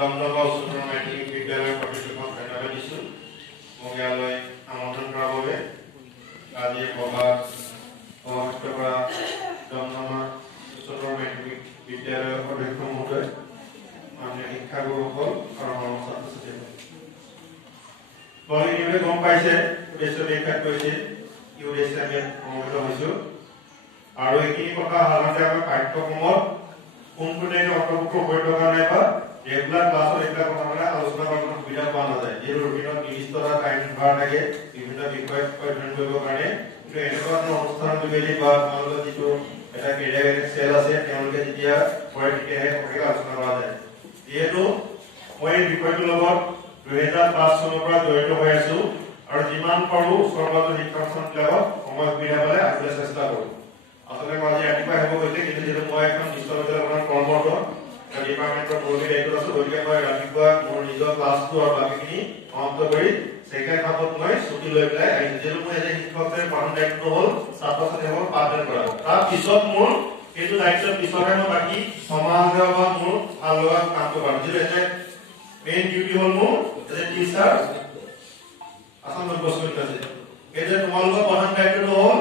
দমদমা উচ্চতৰ মাধ্যমিক বিদ্যালয়ৰ কৰ্তৃপক্ষক ধন্যবাদ দিছোঁ মোক ইয়ালৈ আমন্ত্ৰণ কৰাৰ বাবে। আজি সভাত সভাপতিত্ব কৰা দমদমা উচ্চতৰ মাধ্যমিক বিদ্যালয়ৰ অধ্যক্ষ মহোদয়, মাননীয় শিক্ষাগুৰুসকল আৰু মৰমৰ ছাত্ৰ-ছাত্ৰীসকল, সকলোৱে গম পাইছে উদ্দেশ্য ব্যাখ্যাত কৰিছে কি উদ্দেশ্যে আমি সমবেত হৈছোঁ আৰু এইখিনি কথা সাধাৰণতে আমাৰ পাঠ্যক্ৰমত কোনটো তাৰিখে অন্তৰ্ভুক্ত হৈ থকা নাই বা ৰেগুলাৰ ক্লাছত এইবিলাক কথা মানে আলোচনা কৰাৰ সুবিধা পোৱা নাযায়। যিহেতু ৰুটিনত নিৰ্দিষ্ট এটা টাইম ভাৰ থাকে বিভিন্ন বিষয় অধ্যয়ন কৰিবৰ কাৰণে, কিন্তু এনেকুৱা ধৰণৰ অনুষ্ঠানৰ যোগেদি বা তোমালোকৰ যিটো এটা কেৰিয়াৰ চেল আছে তেওঁলোকে যেতিয়া কৰে তেতিয়াহে সকলোকে আলোচনা কৰা যায়। যিহেতু মই এই বিষয়টোৰ লগত 2005 চনৰ পৰা জড়িত হৈ আছো আৰু যিমান পাৰো ওচৰ-পাজৰ শিক্ষানুষ্ঠানবিলাকক সময় সুবিধা পালে আহিবলৈ চেষ্টা কৰোঁ। আচলতে মই আজি ৰাতিপুৱা আহিব গৈছে, কিন্তু যিহেতু মই এখন বিশ্ববিদ্যালয়ৰ কৰ্মৰত ডিপাৰ্টমেণ্টৰ মুৰব্বী দায়িত্বত আছো, গতিকে মই ৰাতিপুৱা মোৰ নিজৰ ক্লাছটো আৰু বাকীখিনি সমাপ্ত কৰি ছেকেণ্ড হাফত মই ছুটি লৈ পেলাই আহিছো। যিহেতু মই এজন শিক্ষকৰ প্ৰধান দায়িত্ব হ'ল ছাত্ৰ-ছাত্ৰীসকলক পাঠদান কৰা। তাৰ পিছত মোৰ সেইটো দায়িত্বৰ পিছতহে মই বাকী সমাজৰ বা মোৰ ভাল লগা কামটো কৰোঁ। যিহেতু এজ মেইন ডিউটি হ'ল মোৰ এজ এ টিচাৰ আসাম বস্তুত আছে। এতিয়া তোমালোকৰ প্ৰধান দায়িত্বটো হ'ল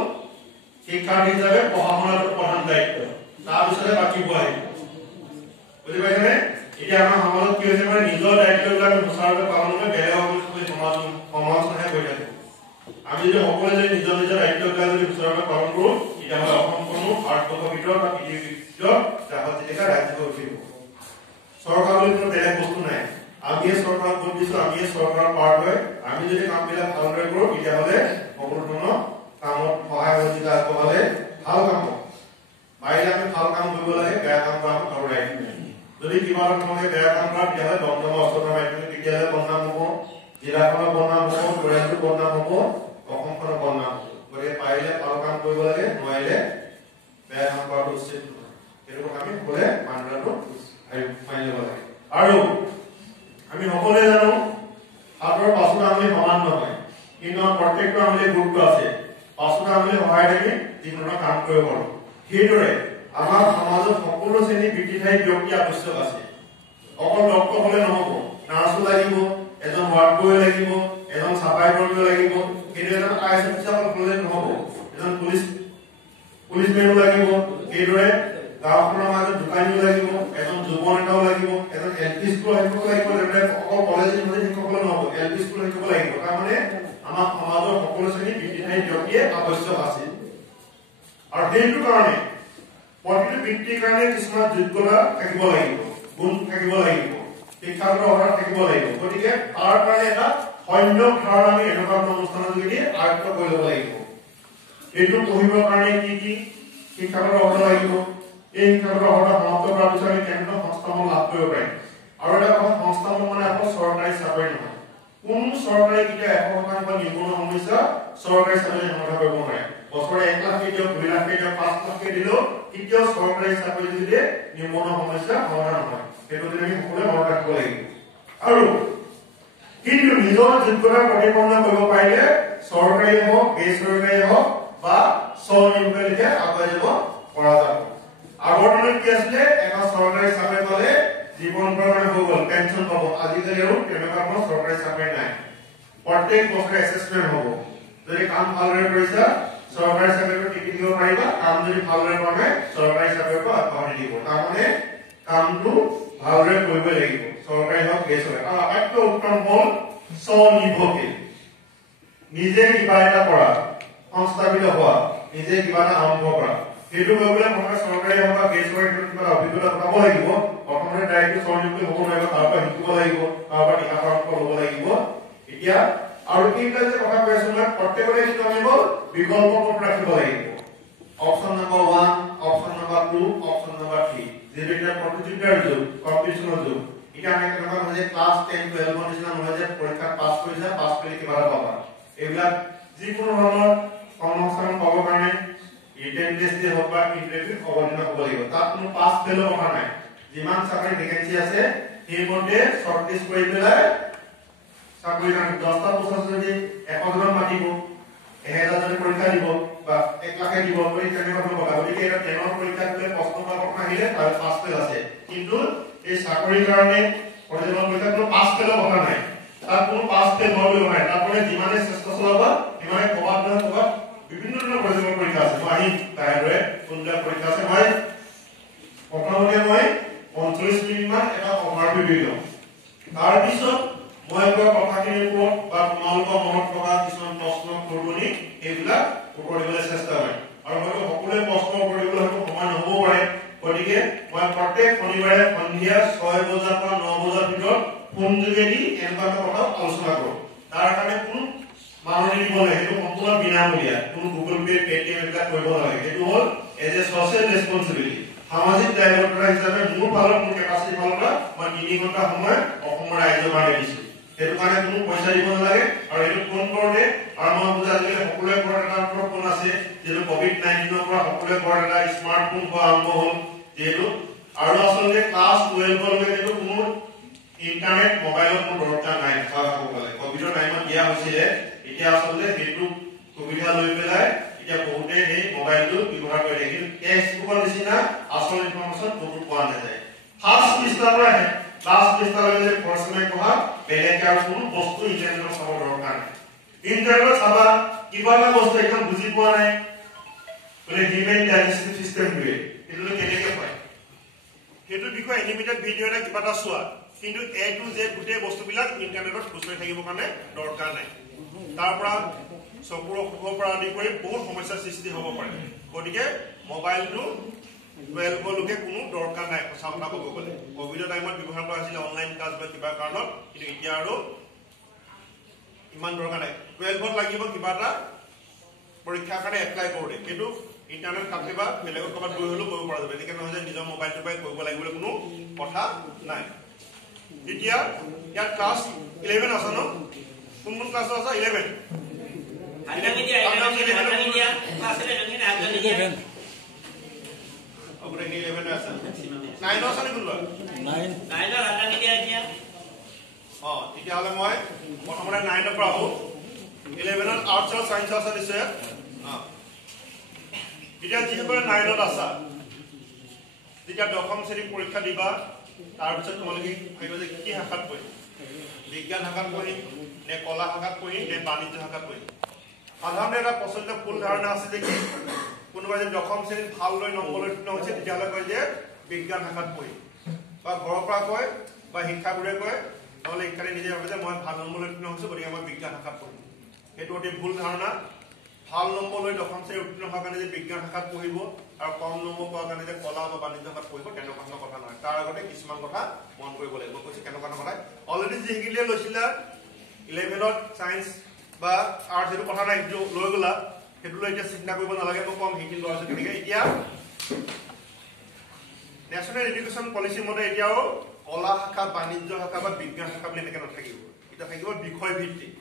শিক্ষাৰ্থী হিচাপে পঢ়া শুনাৰ প্ৰধান দায়িত্ব, তাৰপিছতে বাকীবোৰ আহিব। বুজি পাইছেনে? এতিয়া আমাৰ সমাজত কি হৈছে মানে নিজৰ দায়িত্ববিলাক আমি সুচাৰুৰূপে পালন কৰি বেলেগক সমালোচনাহে কৰি থাকো। আমি যদি সকলোৱে যদি নিজৰ নিজৰ দায়িত্ববিলাক যদি সুচাৰুৰূপে পালন কৰোঁ, তেতিয়াহ'লে অসমখনো ভাৰতবৰ্ষৰ ভিতৰত বা পৃথিৱীৰ ভিতৰত জাকত-জিলিকা ৰাজ্য হৈ উঠিব। চৰকাৰ বুলি কোনো বেলেগ বস্তু নাই। আমিয়ে চৰকাৰক ভোট দিছো, আমিয়ে চৰকাৰৰ পাৰ্ট হৈ আমি যদি কামবিলাক ভালদৰে কৰোঁ, তেতিয়াহ'লে সকলো ধৰণৰ কামত সহায় সহযোগিতা আগবঢ়ালে ভাল কাম হ'ব। পাৰিলে আমি ভাল কাম কৰিব লাগে, বেয়া কাম কৰা কাৰো দায়িত্ব নাই। যদি কিবা তোমালোকে বেয়া কাম কৰা তেতিয়াহ'লে দমদমা উচ্চতৰ মাধ্যমিক বিদ্যালয়ৰ বদনাম হ'ব, জিলাখনৰ বদনাম হ'ব, পৰিয়ালটোৰ বদনাম হ'ব, অসমখনৰ বদনাম হ'ব। গতিকে পাৰিলে ভাল কাম কৰিব লাগে, নোৱাৰিলে বেয়া কাম কৰাটো উচিত নহয়। সেইটো কথা আমি সকলোৱে মানদণ্ডটো মানি ল'ব লাগে। আৰু আমি সকলোৱে জানো হাতৰ পাছৰ আঙুলি সমান নহয়, কিন্তু আমাৰ প্ৰত্যেকটো আঙুলি গুৰুত্ব আছে। পাছৰ আঙুলি সহায় থাকি যিকোনো কাম কৰিব পাৰোঁ। সেইদৰে আমাৰ সমাজত সকলো শ্ৰেণীৰ বৃত্তিধাৰী ব্যক্তি আৱশ্যক আছে। অকল ডক্তৰ হ'লে নহ'ব, নাৰ্ছো লাগিব, এজন ৱাৰ্ড বয় লাগিব, এজন চাফাই কৰ্মী লাগিব, সেইটো এজন আইএছ অফিচাৰ হ'লে নহ'ব, এজন পুলিচমেনো লাগিব। সেইদৰে গাঁওখনৰ মাজত দোকানীও লাগিব, এজন যুৱ নেতাও লাগিব, এজন এলপি স্কুলৰ শিক্ষক লাগিব, যেনে অকল কলেজ ইউনিভাৰ্চিটি শিক্ষক হ'লে নহ'ব, এলপি স্কুলৰ শিক্ষক লাগিব। তাৰমানে আমাৰ সমাজৰ সকলো শ্ৰেণীৰ বৃত্তিধাৰী ব্যক্তিয়ে আৱশ্যক আছে। আৰু সেইটো কাৰণে প্ৰতিটো বৃত্তিৰ কাৰণে কিছুমান যোগ্যতা থাকিব লাগিব, গুণ থাকিব লাগিব, শিক্ষাগত অৰ্হতা থাকিব লাগিব। গতিকে তাৰ কাৰণে এটা সংযম ধাৰণা আমি এনেকুৱা অনুষ্ঠানৰ যোগেদি আয়ত্ত কৰি ল'ব লাগিব। এইটো পঢ়িবৰ কাৰণে কি কি শিক্ষাগত অৰ্হতা লাগিব, এই শিক্ষাগত অৰ্হতা সমাপ্ত কৰাৰ পিছত আমি কেনেধৰণৰ সংস্থাপন লাভ কৰিব পাৰিম। আৰু এটা কথা, সংস্থাপন মানে অকল চৰকাৰী চাকৰি নহয়। কোন চৰকাৰে কেতিয়া 100% নিবনুৱা সমস্যা চৰকাৰী চাকৰি সমাধান কৰিব নোৱাৰে। বছৰে 1 লাখ দিয়ক, 2 লাখ দিয়ক, 5 লাখ দিলেও কেতিয়াও চৰকাৰী চাকৰি দিলে নিবনুৱা সমস্যা সমাধান নহয়। সেইটো যদি আমি সকলোৱে মনত ৰাখিব লাগিব। আৰু কিন্তু নিজৰ যোগ্যতা প্ৰতিপন্ন কৰিব পাৰিলে চৰকাৰী হওক, বেচৰকাৰী হওক বা স্বনিয়োগলৈকে আগুৱাই যাব পৰা যাব। আগৰ দিনত কি আছিলে, এটা চৰকাৰী চাকৰি পালে জীৱন প্ৰমাণ হৈ গ'ল, পেঞ্চন পাব। আজিকালি আৰু তেনেকুৱা কোনো চৰকাৰী চাকৰি নাই। প্ৰত্যেক বছৰে এছেছমেণ্ট হ'ব। যদি কাম ভালদৰে কৰিছা চৰকাৰী চাকৰিটো টিকি দিব পাৰিবা, কাম যদি ভালদৰে কৰা নাই চৰকাৰী চাকৰিটো আগবঢ়াই দিব। তাৰমানে কামটো ভালদৰে কৰিব লাগিব, চৰকাৰী হওক বেচৰকাৰী। আৰু আটাইতকৈ উত্তম হ'ল স্বনিৰ্ভৰশীল, নিজে কিবা এটা কৰা, সংস্থাপিত হোৱা, নিজে কিবা এটা আৰম্ভ কৰা। সেইটো কৰিবলৈ প্ৰথমে চৰকাৰী হওক বা বেচৰকাৰী কিবা অভিজ্ঞতা পাব লাগিব। প্ৰথমতে ডাইৰেক্ট স্বনিৰ্ভৰশীল হ'ব নোৱাৰিব, তাৰ পৰা শিকিব লাগিব, তাৰ পৰা দিহা পৰামৰ্শ ল'ব লাগিব। এতিয়া আৰু এইবিলাক যে কথা কৈ আছো, প্ৰত্যেকৰে যিটো আমি বিকল্প পথ ৰাখিব লাগিব। Option number 1, option number 2, option number 3। যিহেতু এতিয়া প্ৰতিযোগিতাৰ যুগ, কম্পিটিশনৰ যুগ। এতিয়া আমি কেনেকুৱা নহয় যে ক্লাছ 10, 12 নিচিনা নহয় যে পৰীক্ষাত পাছ কৰিছা, পাছ কৰি কিবা এটা পাবা। এইবিলাক যিকোনো ধৰণৰ কৰ্মসংস্থাপন পাবৰ কাৰণে ৰিটেন টেষ্ট হওক বা ইন্টাৰভিউ অৱতীৰ্ণ হ'ব লাগিব। তাত কোনো পাছ ফেলৰ কথা নাই। যিমান চাকৰি ভেকেঞ্চি আছে সেইমতে শ্বৰ্টলিষ্ট কৰি পেলাই চাকৰি কাৰণে 10টা পোষ্ট আছে যদি 100জন মাতিব, 1000 জন পৰীক্ষা দিব বা 1 লাখে দিব, পৰীক্ষা দিব কথা। গতিকে এটা 10ৰ পৰীক্ষা দিলে প্ৰশ্ন কাকত আহিলে তাৰ পাছ ফেল আছে। কিন্তু এই চাকৰিৰ কাৰণে পৰিচালনা পৰীক্ষা কোনো পাছ ফেলৰ কথা নাই তাত কোনো পাছ ফেল হোৱাৰ নাই তাৰপৰা যিমানে চেষ্টা চলাবা সিমানে ক'বাত নহয় ক'বাত বিভিন্ন ধৰণৰ পৰিচালনা পৰীক্ষা আছে মই আহিম তাইৰে কোনবিলাক পৰীক্ষা আছে মই প্ৰথমতে মই 45 মিনিট মান এটা অভাৰভিউ দি লওঁ তাৰ পিছত মই কোৱা কথাখিনিৰ ওপৰত বা তোমালোকৰ মনত থকা কিছুমান প্ৰশ্ন উত্তৰনি এইবিলাক উত্তৰ দিবলৈ চেষ্টা কৰিম আৰু মই সকলোৱে প্ৰশ্ন উত্তৰ দিবলৈ হয়তো সময় নহ'ব পাৰে গতিকে মই প্ৰত্যেক শনিবাৰে সন্ধিয়া 6 বজাৰ পৰা 9 বজাৰ ভিতৰত ফোন যোগেদি এনেকুৱা এটা কথা আলোচনা কৰোঁ তাৰ কাৰণে কোনো মানুহ দিব লাগে সেইটো সম্পূৰ্ণ বিনামূলীয়া কোনো গুগল পে পেটিএম এইবিলাক কৰিব নালাগে সেইটো হ'ল এজ এ ছ'চিয়েল ৰেছপন্সিবিলিটি সামাজিক দায়বদ্ধতা হিচাপে মোৰ ফালৰ মোৰ কেপাচিটি ফালৰ পৰা মই 3 ঘণ্টা সময় অসমৰ ৰাইজৰ কাৰণে দিছোঁ সেইটো কাৰণে কোনো পইচা দিব নালাগে আৰু এইটো ফোন কৰোঁতে আৰু মই বুজা আজিকালি সকলোৱে ঘৰত এটা ফোন আছে যিটো COVID-19 পৰা সকলোৱে ঘৰত এটা স্মাৰ্টফোন হোৱা আৰম্ভ হ'ল যিহেতু আৰু আচলতে ক্লাছ 12 লৈকে কিন্তু কোনো ইন্টাৰনেট মোবাইলত কোনো দৰকাৰ নাই সকলে ক'ভিডৰ টাইমত দিয়া হৈছিলে এতিয়া আচলতে সেইটো সুবিধা লৈ পেলাই এতিয়া বহুতে এই মোবাইলটো ব্যৱহাৰ কৰে কিন্তু টেক্সটবুকৰ নিচিনা আচল ইনফৰমেশ্যন ক'তো পোৱা নাযায় ফাৰ্ষ্ট পৃষ্ঠাৰ পৰা লাষ্ট পৃষ্ঠালৈকে পঢ়াই পঢ়া বেলেগ আৰু কোনো বস্তু ইন্টাৰনেটত চাব দৰকাৰ নাই ইন্টাৰনেটত চাবা কিবা এটা বস্তু একদম বুজি পোৱা নাই মানে হিউমেন ডাইজেষ্টিভ চিষ্টেমটোৱে সেইটো কেনেকৈ পায় সেইটো বিষয়ে এনিমেটেড ভিডিঅ' এটা কিবা এটা চোৱা কিন্তু এ টু জেড গোটেই বস্তুবিলাক ইন্টাৰনেটত খুচৰি থাকিবৰ কাৰণে দৰকাৰ নাই তাৰ পৰা চকুৰ অসুখৰ পৰা আদি কৰি বহুত সমস্যাৰ সৃষ্টি হ'ব পাৰে গতিকে মোবাইলটো 12 লৈকে কোনো দৰকাৰ নাই সঁচা কথা ক'ব গ'লে ক'ভিডৰ টাইমত ব্যৱহাৰ কৰা হৈছিলে অনলাইন ক্লাছ বা কিবা কাৰণত কিন্তু এতিয়া আৰু ইমান দৰকাৰ নাই 12 লাগিব কিবা এটা পৰীক্ষাৰ কাৰণে এপ্লাই কৰোঁতে কিন্তু ইন্টাৰনেট কাফে বা বেলেগত ক'ৰবাত গৈ হ'লেও কৰিব পৰা যাব এনেকৈ নহয় যে নিজৰ মোবাইলটো পাই কৰিব লাগিবলৈ কোনো কথা নাই এতিয়া ইয়াত ক্লাছ 11 আছে ন কোন কোন ক্লাছ আছে 11 তেতিয়াহ'লে মই প্ৰথমতে 9 পৰা আহোঁ 11 আৰ্টছ আৰু ছায়েন্স আছে দিছে এতিয়া যিসকলে 9ত আছা যেতিয়া 10ম শ্ৰেণীৰ পৰীক্ষা দিবা তাৰপিছত তোমালোকে ভাবিবা যে কি শাখাত পঢ়িম বিজ্ঞান শাখাত পঢ়িম নে কলা শাখাত পঢ়িম নে বাণিজ্য শাখাত পঢ়িম সাধাৰণতে এটা প্ৰচলিত ভুল ধাৰণা আছে যে কি কোনোবাই যদি 10ম শ্ৰেণীত ভাল লৈ নম্বৰ লৈ উত্তীৰ্ণ হৈছে তেতিয়াহ'লে কয় যে বিজ্ঞান শাখাত পঢ়িম বা ঘৰৰ পৰা কয় বা শিক্ষাগুৰুৱে কয় নহ'লে শিক্ষাৰ্থী নিজে ভাবে যে মই ভাল নম্বৰ লৈ উত্তীৰ্ণ হৈছোঁ গতিকে মই বিজ্ঞান শাখাত পঢ়িম সেইটো অতি ভুল ধাৰণা ভাল নম্বৰ লৈ 10ম শ্ৰেণীত উত্তীৰ্ণ হোৱাৰ কাৰণে যে বিজ্ঞান শাখাত পঢ়িব আৰু কম নম্বৰ পোৱাৰ কাৰণে যে কলা বা বাণিজ্য শাখাত পঢ়িব তেনেকুৱা ধৰণৰ কথা নহয় তাৰ আগতে কিছুমান কথা মন কৰিব লাগিব মই কৈছোঁ কেনেকুৱা কথা অলৰেডি যিসকলে লৈছিলা 11ত ছায়েন্স বা আৰ্টছ সেইটো কথা নাই লৈ গ'লা সেইটো লৈ এতিয়া চিন্তা কৰিব নালাগে মই কম সেইখিনি লোৱা হৈছে তেনেকৈ এতিয়া নেশ্যনেল এডুকেশ্যন পলিচি মতে এতিয়াও কলা শাখা বাণিজ্য শাখা বা বিজ্ঞান শাখা বুলি এনেকৈ নাথাকিব এতিয়া থাকিব বিষয় ভিত্তিক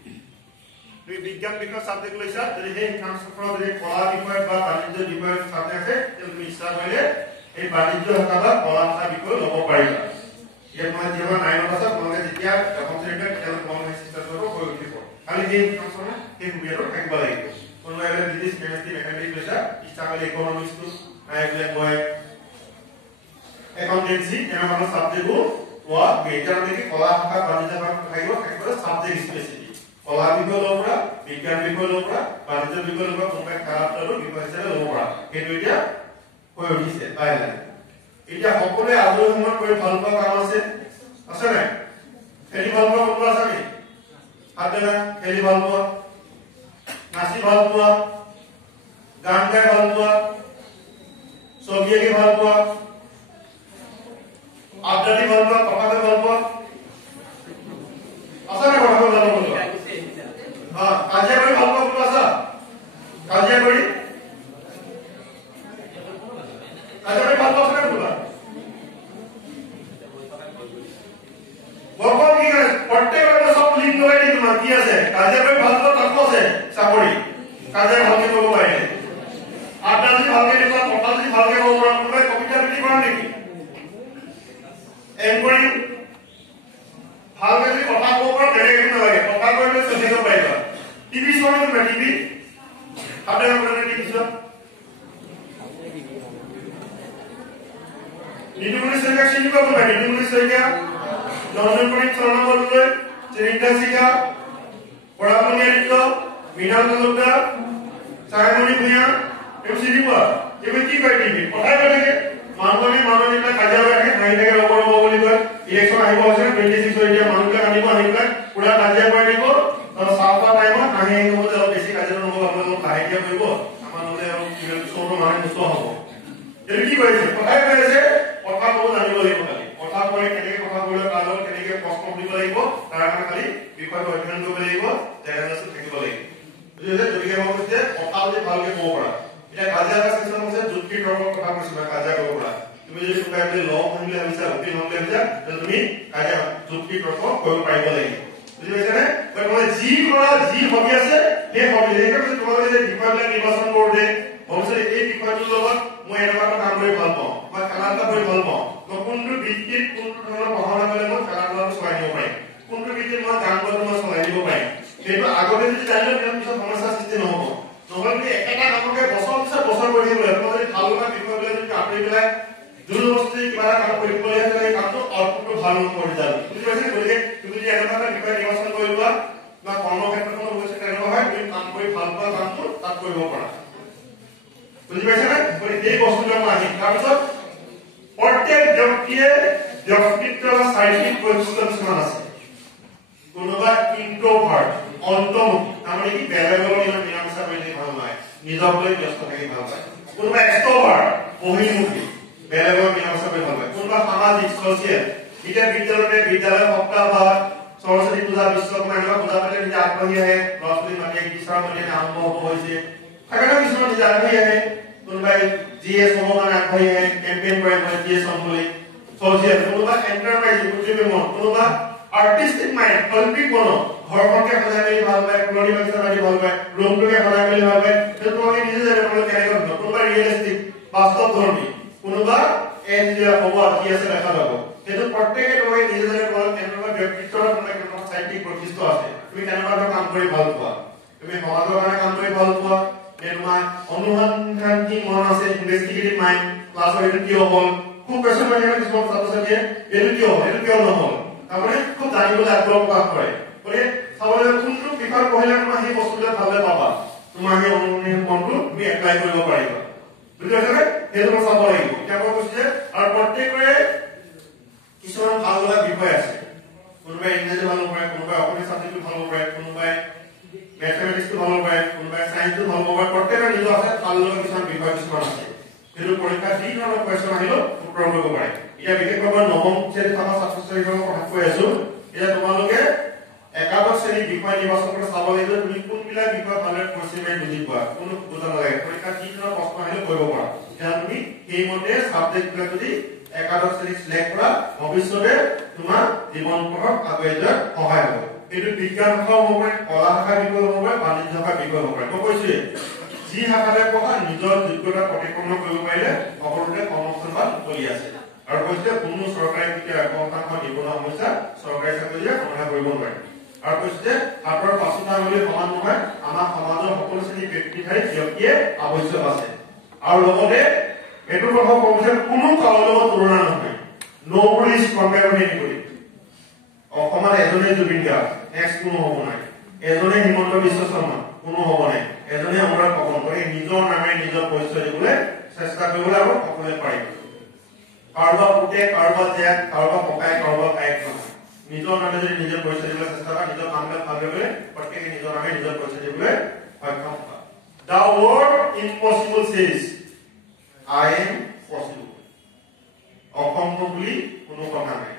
তুমি বিজ্ঞান বিষয়ৰ ছাবজেক্ট লৈছা যদি সেই শিক্ষানুষ্ঠানৰ যদি কলা বিষয় বা বাণিজ্য বিষয়ৰ ছাবজেক্ট আছে তেন্তে তুমি ইচ্ছা কৰিলে এই বাণিজ্য শাখা বা কলা শাখা বিষয় ল'ব পাৰিবা ইয়াত মানে যিবোৰ 9ত আছে তোমালোকে যেতিয়া 10ম শ্ৰেণীত তেতিয়ালৈ তোমালোকে চেষ্টা কৰিব হৈ উঠিব খালি সেই শিক্ষানুষ্ঠানৰ সেই সুবিধাটো থাকিব লাগিব কোনোবা এবাৰ বিজনেছ কেমেষ্ট্ৰি মেথামেটিক্স লৈছা ইচ্ছা কৰিলে ইকনমিক্সটো এইবিলাক মই একাউণ্টেঞ্চি তেনেকুৱা ছাবজেক্টবোৰ লোৱা এতিয়া কলা শাখা বাণিজ্য শাখা থাকিব ছাবজেক্ট স্পেচিফিক কলা বিষয় ল'ব পৰা বিজ্ঞান বিষয় ল'ব পৰা বাণিজ্য বিষয় ল'ব পৰা কোনোবাই কাৰাপ্তৰ বিষয় হিচাপে ল'ব পৰা সেইটো এতিয়া হৈ উঠিছে লাহে লাহে এতিয়া সকলোৱে আজৰি সময়ত কৰি ভাল পোৱা কাম আছে নাই খেলি ভাল পোৱা সকলো আছে নেকি হাত দেনা খেলি ভাল পোৱা নাচি ভাল পোৱা গান গাই ভাল পোৱা ছবি আঁকি ভাল পোৱা আড্ডালি ভাল পোৱা কথা কৈ ভাল পোৱা আছে নাই কথা কৈ ভাল পোৱা কাজিয়া কৰি ভাল পোৱা কোনো আছা কাজিয়া কৰি ভাল পোৱা আছে বোলা বৰ্তমান কি কৰে প্ৰত্যেকৰে চব লিংক লগাই দি তোমাৰ কি আছে কাজিয়া কৰি ভাল পোৱা তাকো আছে চাকৰি কাজিয়া ভালকে কৰিব পাৰিলে আড্ডা যদি ভালকে দিবা কথা যদি ভালকে ক'ব পৰা কোনোবাই কবিতা আবৃত্তি কৰা নেকি এনকৰি ভালকে যদি কথা ক'ব পৰা বেলেগ একো নালাগে কথা কৰিলে চলিব পাৰিবা টিভি চোৱা নে টিভি হাতে হাতে টিভি চোৱা নিতুমণি শইকীয়া চিনি পাব নাই নিতুমণি শইকীয়া জনপ্ৰতি চৰণলৈ চিন্তা শিকা পৰামৰ্শ দিছো মিনাল তালুকদাৰ চাইমনি ভূঞা এই চিনিবা এই কি কয় টিভি কথাই কৈছে মানুহে কাজিয়া হৈ থাকে হাঁহি থাকে ৰব ৰব বুলি কয় ইলেকশ্যন আহিব আছে 26 এতিয়া মানুহবিলাক আনিব পুৰা কাজিয়া কৰি দিব আৰু চাফা টাইমত হাঁহি হাঁহি হ'ব অলপ বেছি কাজিয়া নহ'ব আপোনালোক লাহে দিয়া কৰিব আমাৰ নহ'লে আৰু চৌৰ মানুহ নষ্ট হ'ব এই কি কৈছে কথাই কৈছে কথা ক'ব জানিব লাগিব খালি কথা কৈ কেনেকৈ কথা ক'লে তাৰ লগত কেনেকৈ প্ৰশ্ন সুধিব লাগিব তাৰ কাৰণে খালি বিষয়টো অধ্যয়ন কৰিব লাগিব জেনেৰেলছ থাকিব লাগিব বুজিছে গতিকে মই কৈছো যে কথা যদি ভালকৈ ক'ব পৰা এটা কাজিয়া এটা চিষ্টেম আছে যুক্তি তৰ্কৰ কথা কৈছো কাজিয়া ক'ব পৰা তুমি যদি কোনোবাই বোলে ল শুনিলে ভাবিছা উকিল হ'লে ভাবিছা তেন্তে তুমি কাজিয়া যুক্তি তৰ্ক কৰিব পাৰিব লাগিব বুজি পাইছানে মানে যি কৰা যি হবি আছে সেই হবি সেইকাৰণে তোমালোকে যে বিষয়বিলাক নিৰ্বাচন কৰোঁতে ভৱিষ্যতে এই বিষয়টোৰ লগত মই এনেকুৱা এটা কাম কৰি ভাল পাওঁ বা খেলা এটা কৰি ভাল পাওঁ মই কোনটো ভিত্তিত কোনটো ধৰণৰ পঢ়া কৰিলে মই খেলা ধূলাটো চলাই দিব পাৰিম কোনটো ভিত্তিত মই গান বজাব মই চলাই দিব পাৰিম সেইটো আগতে যদি জানিলে তেতিয়া পিছত সমস্যাৰ সৃষ্টি নহ'ব নহ'লে যদি একেটা কামকে বছৰ পিছত বছৰ কৰি থাকিব লাগিব যদি ভাল লগা বিষয়বিলাক যদি আঁতৰি পেলাই যোন বস্তু কিবা এটা কাম কৰিবলৈ আছে সেই কামটো আউটপুটটো ভাল নকৰি যাব বুজি পাইছে গতিকে তুমি যদি এনেকুৱা এটা বিষয় নিৰ্বাচন কৰি লোৱা বা কৰ্মক্ষেত্ৰখনত হৈছে তেনেকুৱা হয় তুমি কাম কৰি ভাল পোৱা কামটো তাত কৰিব পাৰা বুজি পাইছানে গতিকে এই বস্তুটো মই আহিম তাৰপিছত প্ৰত্যেক ব্যক্তিয়ে ব্যক্তিত্ব বা শাৰীৰিক বৈশিষ্ট্য কিছুমান আছে কোনোবা ইন্ট্ৰোভাৰ্ট অন্তৰ্মুখী তাৰমানে কি বেলেগৰ ইমান মিলামিছা কৰি থাকি ভাল পায় নিজক লৈ ব্যস্ত থাকি ভাল পায় কোনোবা এক্সট্ৰোভাৰ্ট বহিৰ্মুখী বেলেগৰ মিলামিছা কৰি ভাল পায় কোনোবা সামাজিক ছচিয়েল এতিয়া বিদ্যালয় সপ্তাহ বা সৰস্বতী পূজা বিশ্বকৰ্মা এনেকুৱা পূজা পালে নিজে আগবাঢ়ি আহে ল'ৰা ছোৱালী মাতি টিচাৰ মাতি আৰম্ভ হ'ব হৈছে সেইকাৰণে কিছুমান নিজে আগবাঢ়ি আহে কোনোবাই জিএছ হ'ব কাৰণে আগবাঢ়ি আহে কেম্পেইন কৰে জিএছ হ'ম বুলি ছচিয়েল কোনোবা এণ্টাৰপ্ৰাইজ উদ্যোগী কোনোবা আৰ্টিষ্টিক মাইণ্ড কল্পিক মন ঘৰখনকে সজাই মেলি ভাল পায় ফুলনি বাগিচা পাতি ভাল পায় ৰুমটোকে সজাই মেলি ভাল পায় সেইটো তোমালোকে নিজে জানিব কেনেকৈ কোনোবা ৰিয়েলিষ্টিক বাস্তৱধৰ্মী কোনোবা হ'ব কি আছে দেখা যাব সেইটো প্ৰত্যেকে তোমালোকে নিজে জানিব কেনেকুৱা ব্যক্তিত্বৰ কেনেকুৱা সাহিত্যিক বৈশিষ্ট্য আছে তুমি কেনেকুৱা কাম কৰি ভাল পোৱা তুমি সমাজৰ কাৰণে কাম কৰি ভাল পোৱা তোমাৰ অনুসন্ধানী মন আছে ইনভেষ্টিগেটিভ মাইণ্ড ক্লাছৰ এইটো কিয় হ'ল খুব পেচন মানে কিছুমান ছাত্ৰ ছাত্ৰীয়ে এইটো কিয় নহ'ল তাৰমানে খুব জানিবলৈ আগ্ৰহ প্ৰকাশ কৰে গতিকে চাবলৈ কোনটো বিষয় পঢ়িলে তোমাৰ সেই বস্তুবিলাক ভালদৰে পাবা তোমাৰ সেই অনুসন্ধানী মনটো তুমি এপ্লাই কৰিব পাৰিবা বুজি পাইছানে সেইটো মই চাব লাগিব এতিয়া মই কৈছো যে আৰু প্ৰত্যেকৰে কিছুমান ভাল লগা বিষয় আছে কোনোবাই ইংৰাজী ভাল হ'ব পাৰে কোনোবাই অসমীয়া ছাবজেক্টটো ভাল হ'ব পাৰে কোনোবাই মেথমেটিক্সটো ভাল হ'ব পাৰে কোনোবাই চাইন্সটো ভাল হ'ব পাৰে প্ৰত্যেকৰে নিজৰ আছে ভাল লগা কিছুমান বিষয় কিছুমান আছে সেইটো পৰীক্ষা যি ধৰণৰ কুৱেশ্যন আহিলেও উত্তৰ কৰিব পাৰে এতিয়া বিশেষভাৱে নৱম শ্ৰেণীত থকা ছাত্ৰ ছাত্ৰীসকলৰ কথা কৈ আছো এতিয়া তোমালোকে একাদশ শ্ৰেণীৰ বিষয় নিৰ্বাচন কৰি চাব লাগিব তুমি কোনবিলাক বিষয় ভালদৰে পশ্চিমে বুজি পোৱা কোনো বুজা নালাগে পৰীক্ষা যি ধৰণৰ প্ৰশ্ন আহিলেও কৰিব পাৰা এতিয়া তুমি সেইমতে ছাবজেক্টবিলাক যদি একাদশ শ্ৰেণীত সিলেক্ট কৰা ভৱিষ্যতে তোমাৰ জীৱন পথত আগুৱাই যোৱাত সহায় হ'ব এইটো বিজ্ঞান শাখা হ'ব পাৰে কলা শাখাৰ বিষয় হ'ব পাৰে বাণিজ্য শাখাৰ বিষয় হ'ব পাৰে মই কৈছোৱে যি শাখাতে পঢ়া নিজৰ যোগ্যতা প্ৰতিপন্ন কৰিব পাৰিলে সকলোতে কৰ্মসংস্থান বা চলি আছে আৰু কৈছে কোনো চৰকাৰী কৰ্মসংস্থান নিবনুৱা সমস্যা চৰকাৰী চাকৰিয়ে সমাধান কৰিব নোৱাৰে আৰু কৈছে যে হাতৰ পাছতা বুলি সমান নহয় আমাৰ সমাজৰ সকলো শ্ৰেণীৰ ব্যক্তিয়ে আৱশ্যক আছে আৰু লগতে এইটো কথা কওঁ যে কোনো কালৰ লগত তুলনা নহয় নবডি ইজ কম্পেয়াৰেবল এনিবডি অসমত এজনে জুবিন গাৰ্গ নেক্সট কোনো হ'ব নাই এজনে হিমন্ত বিশ্ব শৰ্মা কোনো হ'ব নাই এজনে অনুৰাগ কপন কৰি নিজৰ নামে নিজৰ পৰিচয় দিবলৈ চেষ্টা কৰিবলৈ আৰু সকলোৱে পাৰিব কাৰোবাৰ পুতে কাৰোবাৰ জীয়াক কাৰোবাৰ ককাই কাৰোবাৰ কায়েক নহয় নিজৰ নামে যদি নিজে পৰিচয় দিবলৈ চেষ্টা কৰা নিজৰ কামবিলাক ভালদৰে কৰিলে প্ৰত্যেকে নিজৰ নামে নিজৰ পৰিচয় দিবলৈ সক্ষম হোৱা The word impossible says I am possible অসম্ভৱ বুলি কোনো কথা নাই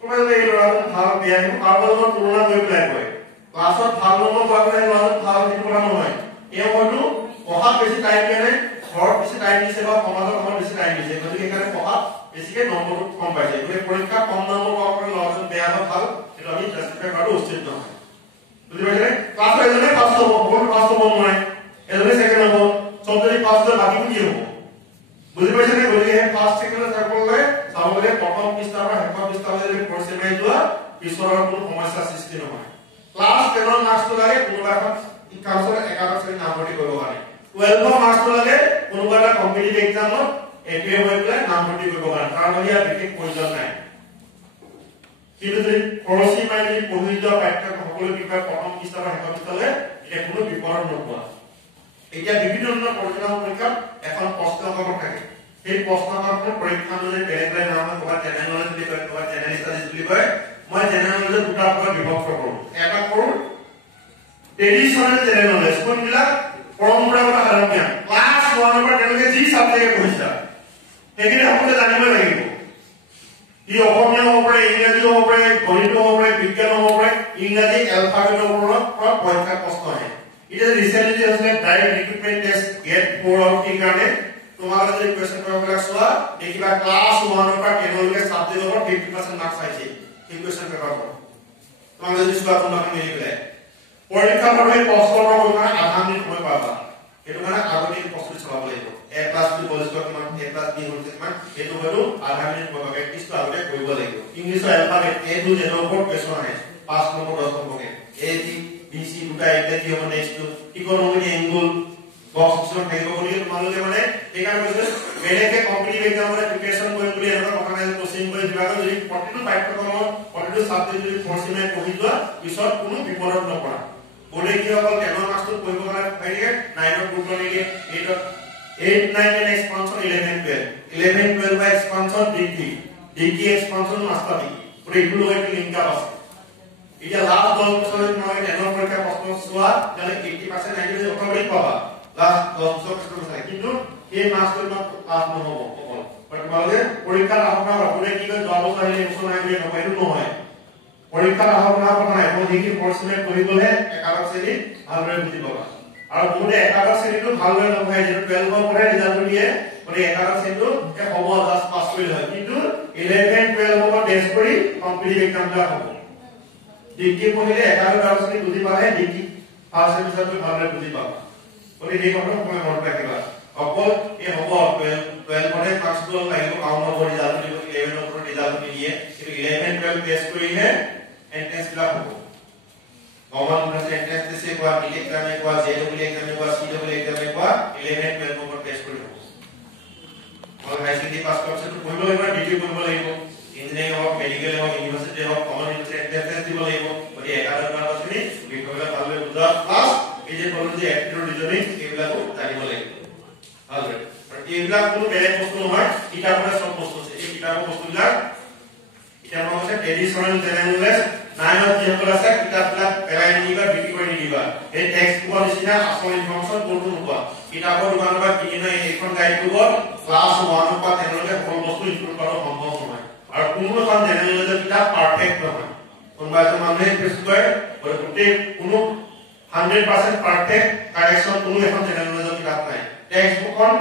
কোনোবাই এই ল'ৰাটো ভাল বেয়া কাৰোবাৰ লগত তুলনা কৰি পেলাই কয় ক্লাছত ভাল নম্বৰ পোৱা পেলাই ল'ৰাটো ভাল সেইটো কথা নহয় এওঁ হয়তো পঢ়াত বেছি টাইম দিয়া নাই ঘৰত বেছি টাইম দিছে বা সমাজৰ কামত বেছি টাইম দিছে গতিকে সেইকাৰণে পঢ়াত বেছিকে নম্বৰটো কম পাইছে গতিকে পৰীক্ষাত কম নম্বৰ পোৱাৰ কাৰণে ল'ৰাজন বেয়া বা ভাল সেইটো আমি জাষ্টিফাই কৰাটো উচিত নহয় বুজি পাইছেনে ক্লাছত এজনে পাছ হ'ব সকলো পাছ হ'ব নোৱাৰে এজনে ছেকেণ্ড হ'ব চব যদি পাছ হয় বাকীবোৰ কি হ'ব বুজি পাইছেনে গতিকে সেই ফাৰ্ষ্ট ছেকেণ্ড চাবলৈ চাবলৈ প্ৰথম পৃষ্ঠাৰ পৰা শেষৰ পৃষ্ঠালৈ যদি পঢ়ি যোৱা পিছৰ কোনো সমস্যা সৃষ্টি নহয় ক্লাছ 10 ৰ মাৰ্কছটো লাগে কোনোবা এখন কাউন্সিলৰ একাদশ শ্ৰেণীৰ নামভৰ্তি কৰিব কাৰণে 12 ৰ মাৰ্কছটো লাগে কোনোবা এটা কম্পিটিটিভ এক্সামত এপিয়াৰ হৈ পেলাই নামভৰ্তি কৰিব কাৰণে তাৰ বাহিৰে বিশেষ প্ৰয়োজন নাই কিন্তু যদি খৰচি মাৰি যদি পঢ়ি যোৱা পাঠ্যক্ৰম সকলো বিষয় প্ৰথম পৃষ্ঠাৰ শেষৰ পৃষ্ঠালৈ এতিয়া কোনো বিপৰণ নোপোৱা এতিয়া বিভিন্ন ধৰণৰ পৰীক্ষা পৰীক্ষাত এখন প্ৰশ্নকাকত থাকে সেই প্ৰশ্নকাকতৰ পৰীক্ষা যদি বেলেগ বেলেগ নাম হয় ক'ৰবাত জেনেৰেল নলেজ বুলি কয় ক'ৰবাত জেনেৰেল ষ্টাডিজ বুলি কয় মই জেনেৰেল নলেজ দুটা ভাগত বিভক্ত কৰোঁ এটা কৰোঁ ট্ৰেডিশনেল জেনেৰেল নলেজ কোনবিলাক পৰম্পৰাগত সাধাৰণ জ্ঞান ক্লাছ 1 পৰা তেওঁলোকে যি সাবজেক্ট পঢ়িছা সেইখিনি আপোনালোকে জানিব লাগিব ই অসমীয়া হ'ব পাৰে ইংৰাজী হ'ব পাৰে গণিত হ'ব পাৰে বিজ্ঞান হ'ব পাৰে ইংৰাজী এলফাবেটৰ ওপৰত পৰীক্ষা প্ৰশ্ন আহে এটা ৰিসেন্টলি হৈছিলে direct recruitment test gate 4 out কি কাৰণে তোমালোকে যদি কোৱেশ্চন পেপাৰবিলাক চোৱা দেখিবা ক্লাছ 1 পৰা 10 লৈকে সাবজেক্টৰ ওপৰত 50% মাৰ্কছ আহিছে এই কোৱেশ্চন পেপাৰৰ তোমালোকে যদি চোৱা তোমালোকে মিলি পেলাই পৰীক্ষা বাবে প্ৰশ্নৰ কাৰণে আধা মিনিট সময় পাবা সেইটো কাৰণে আগতে প্ৰস্তুতি চলাব লাগিব a plus b whole square কিমান a plus b whole কিমান এইটো হলো আধা মিনিট পাবা প্ৰেক্টিছটো আগতে কৰিব লাগিব ইংলিছৰ এলফাবেট a to z ৰ ওপৰত কোৱেশ্চন আহে 5 number 10 নম্বৰকে a b b c দুটা এটা কি হ'ব next economic angle box option থাকিব বুলি তোমালোকে মানে এই কাৰণে কৈছে বেলেগে কম্পিটিটিভ এক্সামৰে প্ৰিপাৰেচন কৰিম বুলি এনেকুৱা কথা নাই কোচিং কৰি দিবাক যদি প্ৰতিটো পাঠ্যক্ৰমৰ প্ৰতিটো সাবজেক্ট যদি ফৰচিনাই পঢ়ি যোৱা পিছত কোনো বিপদত নপৰা বলে কি হ'ব 10 মাৰ্কছটো পঢ়িব কাৰণে পাইগে 9 ৰ group নিগে 8 9 and expansion 11 12 by expansion DT expansion master degree পুরো এগুলো একটা লিংক আপ আছে এটা লাস্ট 10 বছরের নয় 10 পরীক্ষা প্রশ্ন সোয়া তাহলে 80% 90% অটোমেটিক পাবা লাস্ট 10 বছর প্রশ্ন থাকে কিন্তু এই মাস্টার না পাস নহব অকল বাট মানে পরীক্ষা আপনারা পুরো কি করে জব বছর হলে বছর নাই বলে নয় নহয় পরীক্ষা আপনারা কথা নাই মই দেখি পড়াশোনা কৰিবলে একাদশ শ্ৰেণী ভালদৰে বুজি পাবা আৰু মোৰে একাদশ শ্ৰেণীটো ভালদৰে নহয় যে 12 ৰ পৰে ৰিজাল্ট দিয়ে মানে একাদশ শ্ৰেণীটো হ'ব জাস্ট পাস কৰিলে হয় কিন্তু 11 12 ৰ টেষ্ট কৰি কম্পিটিটিভ এক্সামটা হ'ব ডিগ্ৰী পঢ়িলে একাদশ শ্ৰেণী বুজি পালে ডিগ্ৰী ফাৰ্ষ্ট সেমিষ্টাৰটো ভালদৰে বুজি পাবা মানে এই কথা মই মনত ৰাখিবা অকল এই হ'ব 12 পৰে মাৰ্কছটো লাগিব কাউণ্ট হ'ব ৰিজাল্ট দিব 11 ৰ ৰিজাল্ট দিয়ে কিন্তু 11 12 টেষ্ট কৰিলে एंट्रेंस ब्लॉक हो गवर्नमेंट से एंट्रेंस से को नीट एग्जाम में को जेडब्ल्यू एग्जाम में को सीडब्ल्यू एग्जाम में को 11 12 पर टेस्ट करियो और हाई सेकेंडरी पास कर से तो कोई लोग ना डिग्री कोई लोग इंजीनियरिंग और मेडिकल और यूनिवर्सिटी और कॉमन यूनिवर्सिटी एंट्रेंस দিব লাগিব ওই 11 বার বছরে বিকল্প ভালো বুঝা প্লাস এই যে বলুন যে অ্যাপটিটিউড রিজনিং এগুলাও জানিব লাগিব ভালো আর এগুলা কোনো বেলেগ বস্তু নহয় কিতাপৰ সব বস্তু আছে এই কিতাপৰ বস্তুগুলা এটা মানে ট্ৰেডিশনাল জেনাৰেল নলেজ নাইনত কি হল আছে কিতাপবিলাক পেলাই নিবা বিক্ৰী কৰি নিবা এই টেক্সট বুকৰ নিচিনা আসল ইনফৰমেশন কোনটো নোপোৱা কিতাপৰ দোকানৰ পৰা কিনি লৈ এইখন গাইড বুকত ক্লাছ 1 পৰা 10 লৈকে সকলো বস্তু ইনক্লুড কৰা সম্ভৱ নহয় আৰু কোনো এখন জেনাৰেল নলেজৰ কিতাপ পাৰফেক্ট নহয় কোনবা এজন মানুহে প্ৰেছক্ৰাইব কৰে গোটেই কোনো 100% পাৰফেক্ট কাৰেকচন কোনো এখন জেনাৰেল নলেজৰ কিতাপ নাই টেক্সট বুকখন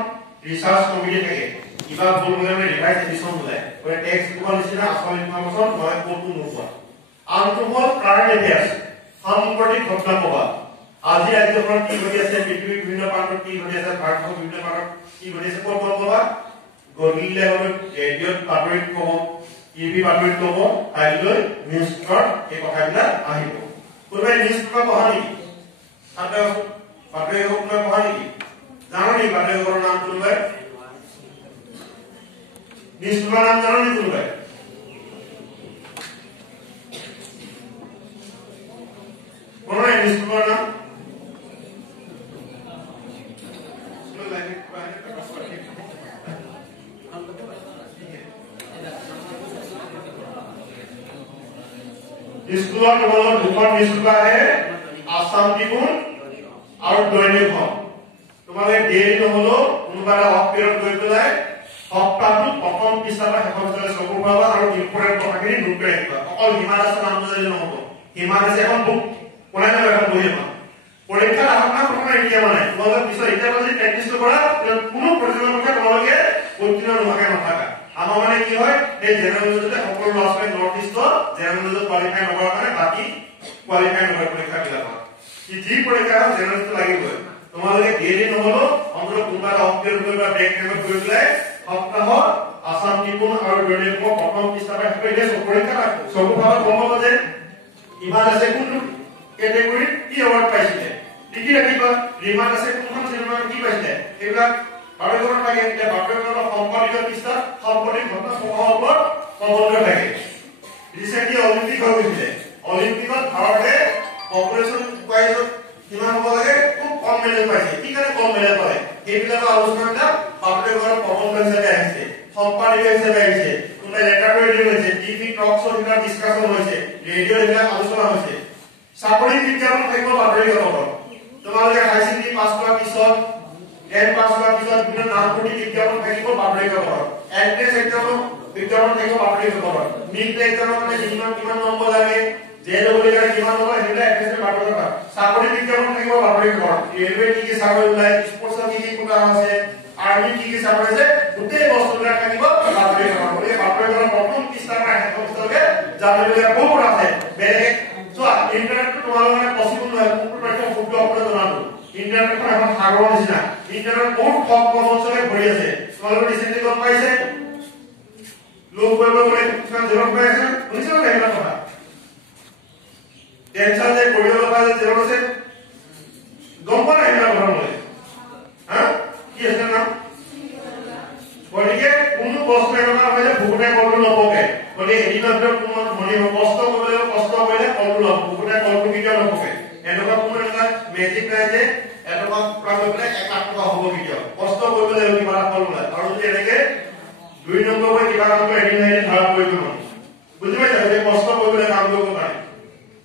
ৰিসাৰ্চ কমিটি থাকে কিবা ভুল হলে ৰিভাইজ এডিশন বুলাই ওই টেক্সট বুকৰ নিচিনা আসল ইনফৰমেশন মই কোনটো নোপোৱা আনটো হল কাৰেন্ট এফেয়াৰ্স সাম্প্ৰতিক ঘটনা পাবা আজি ৰাজ্যখনত কি ঘটি আছে পৃথিৱীৰ বিভিন্ন প্ৰান্তত কি ঘটি আছে ভাৰতৰ বিভিন্ন প্ৰান্তত কি ঘটি আছে ক'ত পাবা গগিল লেভেলত ৰেডিঅ'ত পাব্লিক কব টিভি পাব্লিক কব আইলৈ নিউজ পেপাৰ এই কথাবিলাক আহিব কোনোবাই নিউজ পেপাৰ পঢ়া নেকি তাতে পাব্লিক কোনোবাই পঢ়া নেকি জানো নেকি পাব্লিকৰ নাম কোনোবাই নিউজ পেপাৰ নাম জানো নেকি কোনোবাই কোন নিউজ পেপাৰ নাম স্কুলৰ তোমালোকৰ দুখন নিউজ পেপাৰ আছে আসাম ট্ৰিবিউন আৰু দৈনিক হক তোমালোকে ডেইলি নহলো কোনোবা অফ পিৰিয়ড গৈ পেলাই সপ্তাহটো প্ৰথম পৃষ্ঠাৰ শেষৰ পৃষ্ঠালৈ চকু পাবা আৰু ইম্পৰ্টেন্ট কথাখিনি নোট কৰি ৰাখিবা অকল হিমা দাসৰ নাম জানিলে নহব হিমা দাসে এখন বুক পঢ়াই লৈ এখন বহি পাম পৰীক্ষাত আপোনাৰ প্ৰথমে এতিয়া মানে তোমালোকে পিছত এতিয়া যদি প্ৰেক্টিছ কৰা কোনো প্ৰতিযোগিতাত তোমালোকে উত্তীৰ্ণ নোহোৱাকে নাথাকা আমাৰ মানে কি হয় এই জেনাৰেল নলেজতে সকলো ল'ৰা ছোৱালী নৰ্থ ইষ্টৰ জেনাৰেল নলেজ কোৱালিফাই নকৰাৰ কাৰণে বাকি কোৱালিফাই নকৰে পৰীক্ষা বিলাকত যি পৰীক্ষা জেনাৰেল নলেজ লাগিবই তোমালোকে ডেইলি নহলো অন্তত কোনোবা অফ পিৰিয়ড গৈ বা ব্ৰেক টাইমত গৈ পেলাই সপ্তাহত আসাম ট্ৰিবিউন আৰু দৈনিক প্ৰথম পৃষ্ঠাৰ শেষলৈকে পৰীক্ষা চকু পাবা গম পাবা যে ইমান আছে কোনটো কেটেগৰী কি এৱাৰ্ড পাইছিলে লিখি ৰাখিবা ৰিমাৰ্ক আছে কোনখন চিনেমাৰ কি পাইছিলে এইবিলাক বাৰগণৰ লাগে এতিয়া বাৰগণৰ সম্পাদিত পৃষ্ঠা সম্পত্তি ঘটনা সমূহৰ ওপৰত প্ৰবন্ধ থাকে ৰিসেন্টলি অলিম্পিক হৈ গৈছে অলিম্পিকত ভাৰতে পপুলেশন ওয়াইজ কিমান হ'ব লাগে খুব কম মেডেল পাইছে কি কাৰণে কম মেডেল পালে এইবিলাক আলোচনাটা বাপৰে ঘৰ প্ৰবন্ধ হিচাপে আহিছে সম্পাদিত হিচাপে আহিছে কোনে লেটাৰ ৰেডি হৈছে টিভি টক শো হিচাপে ডিসকাশন হৈছে ৰেডিঅ' হিচাপে আলোচনা হৈছে চাকৰি বিজ্ঞাপন থাকিব বাতৰি কাকতত তোমালোকে হাই সেকেন্ডাৰী পাছ কৰাৰ পিছত এন পাছ কৰাৰ পিছত বিভিন্ন নামভৰ্তি বিজ্ঞাপন থাকিব বাতৰি কাকতত এন্ট্ৰেন্স এক্সাম বিজ্ঞাপন থাকিব বাতৰি কাকতত মিড এক্সামৰ কাৰণে মিনিমাম কিমান নম্বৰ লাগে জেডব্লিউ কাৰণে কিমান নম্বৰ হেলে এন্ট্ৰেন্স বাতৰি কাকত চাকৰি বিজ্ঞাপন থাকিব বাতৰি কাকতত ৰেলৱে কি চাকৰি ওলাই স্পৰ্টছৰ কি কোটা আছে আৰ্মি কি চাকৰি আছে গোটেই বস্তুবিলাক থাকিব বাতৰি কাকতত এই বাতৰি কাকতৰ প্ৰথম পৃষ্ঠাৰ পৰা শেষ পৃষ্ঠালৈকে জানিবলৈ বহুত আছে বেলেগ চোৱা ইন্টাৰনেটটো তোমালোকে পসিবল নহয় কোনটো তথ্য শুদ্ধ অপৰাধ জনাটো ইন্টাৰনেটখন এখন সাগৰৰ নিচিনা ইন্টাৰনেট বহুত কম অঞ্চলে ভৰি আছে তোমালোকে ৰিসেন্টলি গম পাইছে লোক কৰিব গলে কিছুমান জেৰক পাই আছে শুনিছা নে এটা কথা টেনচন যে কৰিব লগা যে জেৰক আছে গম পোৱা নাই এটা কথা মই হা কি আছে নাম গতিকে কোনো বস্তু এনেকুৱা হয় যে ভুকুটাই কলটো নপকে গতিকে এদিনত কোনো মনি কষ্ট কৰিলে কলটো লব ভুকুটাই কলটো কেতিয়াও নপকে এনেকুৱা কোনো এটা মেজিক নাই যে এনেকুৱা প্ৰাণ কৰিলে এক আত্মা হ'ব কেতিয়াও কষ্ট কৰিবলৈ কিবা ফল ওলায় আৰু যদি এনেকে 2 নম্বৰ হৈ কিবা কাম কৰি এদিন ধৰা কৰিব নোৱাৰে বুজি পাইছা যে কষ্ট কৰিবলৈ কাম কৰিব পাৰে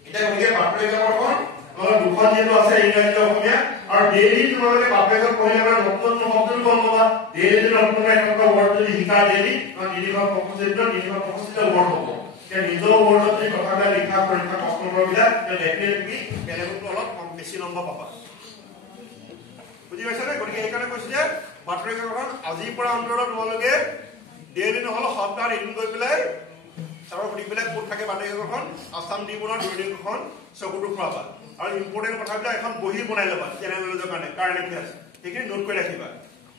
এতিয়া গতিকে বাতৰি কাকতখন অলপ দুখন যেটো আছে ইংৰাজী অসমীয়া আৰু ডেইলি তোমালোকে বাতৰি কাকত পঢ়িলে মানে নতুন শব্দ গম পাবা ডেইলি নতুন এটা ৱৰ্ড যদি শিকা ডেইলি নিলিখা প্ৰকৃতিত ৱৰ্ড হ'ব যে নিজৰ ৱৰ্ডত যদি কথাবিলাক লিখা পৰীক্ষা প্ৰশ্নবিলাক ডেফিনেটলি বেলেগতো অলপ কম বেছি নম্বৰ পাবা বুজি পাইছা নে গতিকে এইকাৰণে কৈছো যে বাতৰি কাকতখন আজিৰ পৰা অন্তৰত তোমালোকে ডেইলি নহলে সপ্তাহত এদিন গৈ পেলাই আৰু সুধিবিলাক ক'ত থাকে বাতৰি কাকতখন আসাম ট্ৰিবিউনৰ ৰেডিঅ'খন চকুটো ফুৰাবা আৰু ইম্পৰ্টেন্ট কথাবিলাক এখন বহি বনাই ল'বা চেনেল নলেজৰ কাৰণে কাৰেণ্ট এফেয়াৰ্ছ সেইখিনি নোট কৰি ৰাখিবা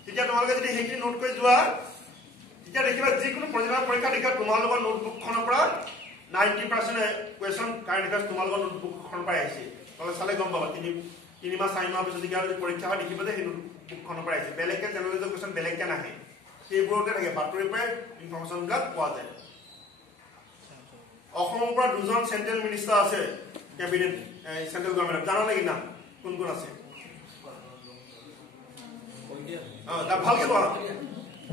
তেতিয়া তোমালোকে যদি সেইখিনি নোট কৰি যোৱা তেতিয়া দেখিবা যিকোনো পৰীক্ষা দেখা তোমালোকৰ নোটবুকখনৰ পৰা 90% কুৱেশ্যন কাৰেণ্ট এফেয়াৰ্ছ তোমালোকৰ নোটবুকখনৰ পৰা আহিছে তোমালোকে চালে গম পাবা 3 মাহ 4 মাহ পিছত যদি পৰীক্ষা হয় দেখিবা যে সেই নোটবুকখনৰ পৰা আহিছে বেলেগকে চেনেল নলেজৰ কুৱেশ্যন বেলেগকে নাহে সেইবোৰতে থাকে বাতৰিৰ পৰা ইনফৰমেশ্যনবিলাক পোৱা যায় অসমৰ পৰা দুজন সেন্ট্ৰেল মিনিষ্টাৰ আছে ক্যাবিনেট সেন্ট্ৰেল গভৰ্ণমেন্ট জানা নেকি নাম কোন কোন আছে তা ভালকে কোৱা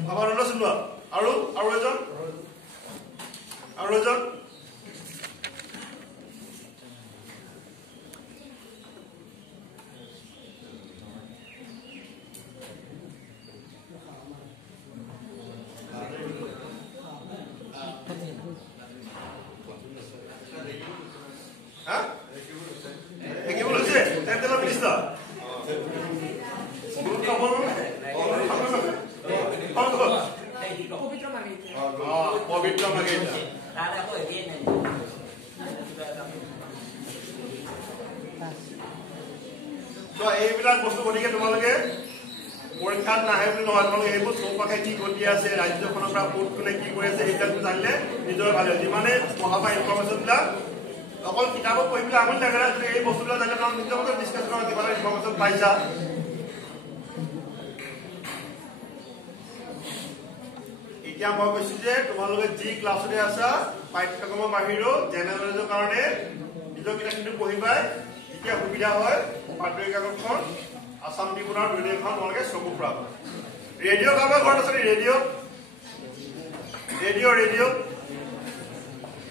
ভাবানন্দ সোণোৱাল আৰু এজন এইবিলাক বস্তু গতিকে তোমালোকে পৰীক্ষাত নাহে বুলি নহয় তোমালোকে এইবোৰ চৌপাশে কি ঘটি আছে ৰাজ্যখনৰ পৰা ক'ত কোনে কি কৰি আছে এইবিলাক জানিলে নিজৰ ভালে যিমানে পঢ়াবা ইনফৰমেশ্যনবিলাক অকল কিতাপত পঢ়ি পেলাই আমনি লাগে যদি এই বস্তুবিলাক জানিলে তোমাক নিজৰ মতে ডিছকাছ কৰা কিবা এটা ইনফৰমেশ্যন পাইছা এতিয়া মই কৈছো যে তোমালোকে যি ক্লাছতে আছা পাঠ্যক্ৰমৰ বাহিৰেও জেনেৰেল নলেজৰ কাৰণে নিজৰ কিতাপখিনি পঢ়িবা যেতিয়া সুবিধা হয় বাতৰি কাকতখন আসাম ট্ৰিবিউনৰ ৰেডিঅ'খন তোমালোকে চকু ফুৰাবা ৰেডিঅ' কাৰোবাৰ ঘৰত আছে ৰেডিঅ'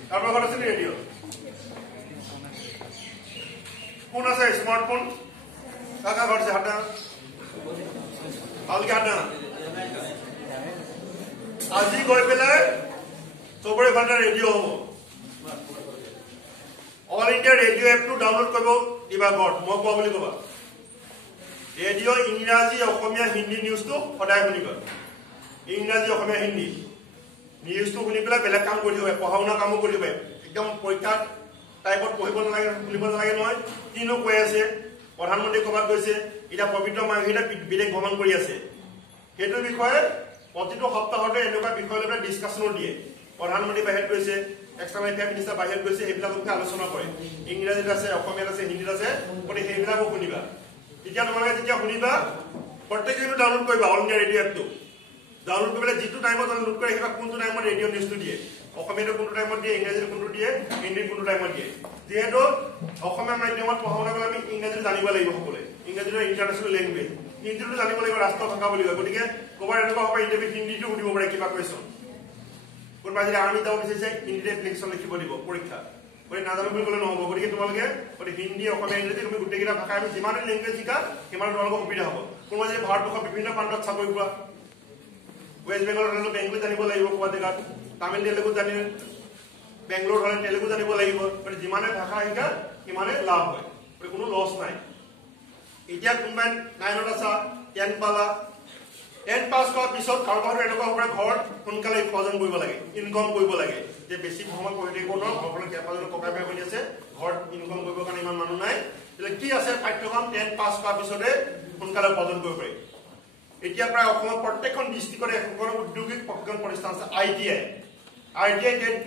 কাৰোবাৰ ঘৰত আছে ৰেডিঅ' কোন আছে স্মাৰ্টফোন কাকা ঘৰত আছে হাতা ভালকে হাতা আজি গৈ পেলাই চবৰে ঘৰতে ৰেডিঅ' হ'ব অল ইণ্ডিয়া ৰেডিঅ' এপটো ডাউনলোড কৰিব দিবা ঘৰত মই কোৱা বুলি ক'বা ৰেডিঅ' ইংৰাজী অসমীয়া হিন্দী নিউজটো সদায় শুনিবা ইংৰাজী অসমীয়া হিন্দী নিউজটো শুনি পেলাই বেলেগ কাম কৰি থাকিব পঢ়া শুনা কামো কৰি থাকিব একদম পৰীক্ষাত টাইপত পঢ়িব নালাগে শুনিব নালাগে নহয় কিনো কৈ আছে প্ৰধানমন্ত্ৰী ক'ৰবাত গৈছে এতিয়া পবিত্ৰ মাৰ্ঘিটা বিদেশ ভ্ৰমণ কৰি আছে সেইটোৰ বিষয়ে প্ৰতিটো সপ্তাহতে এনেকুৱা বিষয় লৈ ডিছকাশ্যনো দিয়ে প্ৰধানমন্ত্ৰী বাহিৰত গৈছে এক্সটাৰ্নেল এফেয়াৰ মিনিষ্টাৰ বাহিৰত গৈছে সেইবিলাকৰ আলোচনা কৰে ইংৰাজীত আছে অসমীয়াত আছে হিন্দীত আছে গতিকে সেইবিলাকো শুনিবা তেতিয়া তোমালোকে যেতিয়া শুনিবা প্ৰত্যেকে ডাউনলোড কৰিবা অল ইণ্ডিয়া ৰেডিঅ' এপটো ডাউনলোড কৰি পেলাই যিটো টাইমত ডাউনলোড কৰি আহিবা কোনটো টাইমত ৰেডিঅ' নিউজটো দিয়ে অসমীয়াটো কোনটো টাইমত দিয়ে ইংৰাজীটো কোনটো দিয়ে হিন্দী কোনটো টাইমত দিয়ে যেহেতু অসমীয়া মাধ্যমত পঢ়াবলৈ গ'লে আমি ইংৰাজীটো জানিব লাগিব সকলোৱে ইংৰাজীটো ইণ্টাৰনেশ্যনেল লেংগুৱেজ হিন্দীটো জানিব লাগিব ৰাষ্ট্ৰ ভাষা বুলি কয় গতিকে ক'ৰবাত এনেকুৱা হ'ব ইণ্টাৰভিউ হিন্দীটো সুধিব পাৰে কিবা কুৱেশ্যন কোনোবাই যদি আৰ্মি যাব বিচাৰিছে হিন্দীতে এপ্লিকেশ্যন লিখিব দিব পৰীক্ষা গতিকে নাজানো বুলি ক'লে নহ'ব গতিকে তোমালোকে হিন্দী অসমীয়া ইংৰাজী তুমি গোটেইকেইটা ভাষা আমি যিমানে লেংগুৱেজ শিকা সিমান তোমালোকৰ সুবিধা হ'ব কোনোবাই যদি ভাৰতবৰ্ষৰ বিভিন্ন প্ৰান্তত চাকৰি পোৱা ৱেষ্ট বেংগলত হ'লে বেংগলী জানিব লাগিব ক'ৰবাত জেগাত তামিল তেলেগু জানিলে বেংগলোৰ হ'লে তেলেগু জানিব লাগিব মানে যিমানে ভাষা শিকা সিমানে লাভ হয় কোনো লছ নাই এতিয়া কোনোবাই 9ত আছা 10 পালা 10 পাছ কৰাৰ পিছত কাৰোবাৰ এনেকুৱা হ'ব ঘৰত সোনকালে উপাৰ্জন কৰিব লাগে ইনকম কৰিব লাগে যে বেছি সময় পঢ়ি থাকিব নোৱাৰো ঘৰখনত কেইবাজনো ককাই ভাই বনি আছে ঘৰত ইনকম কৰিবৰ কাৰণে ইমান মানুহ নাই তেতিয়া কি আছে পাঠ্যক্ৰম 10 পাছ কৰাৰ পিছতে সোনকালে উপাৰ্জন কৰিব পাৰি এতিয়া প্ৰায় অসমৰ প্ৰত্যেকখন ডিষ্ট্ৰিক্টতে এখন উদ্যোগিক প্ৰশিক্ষণ প্ৰতিষ্ঠান আছে ITI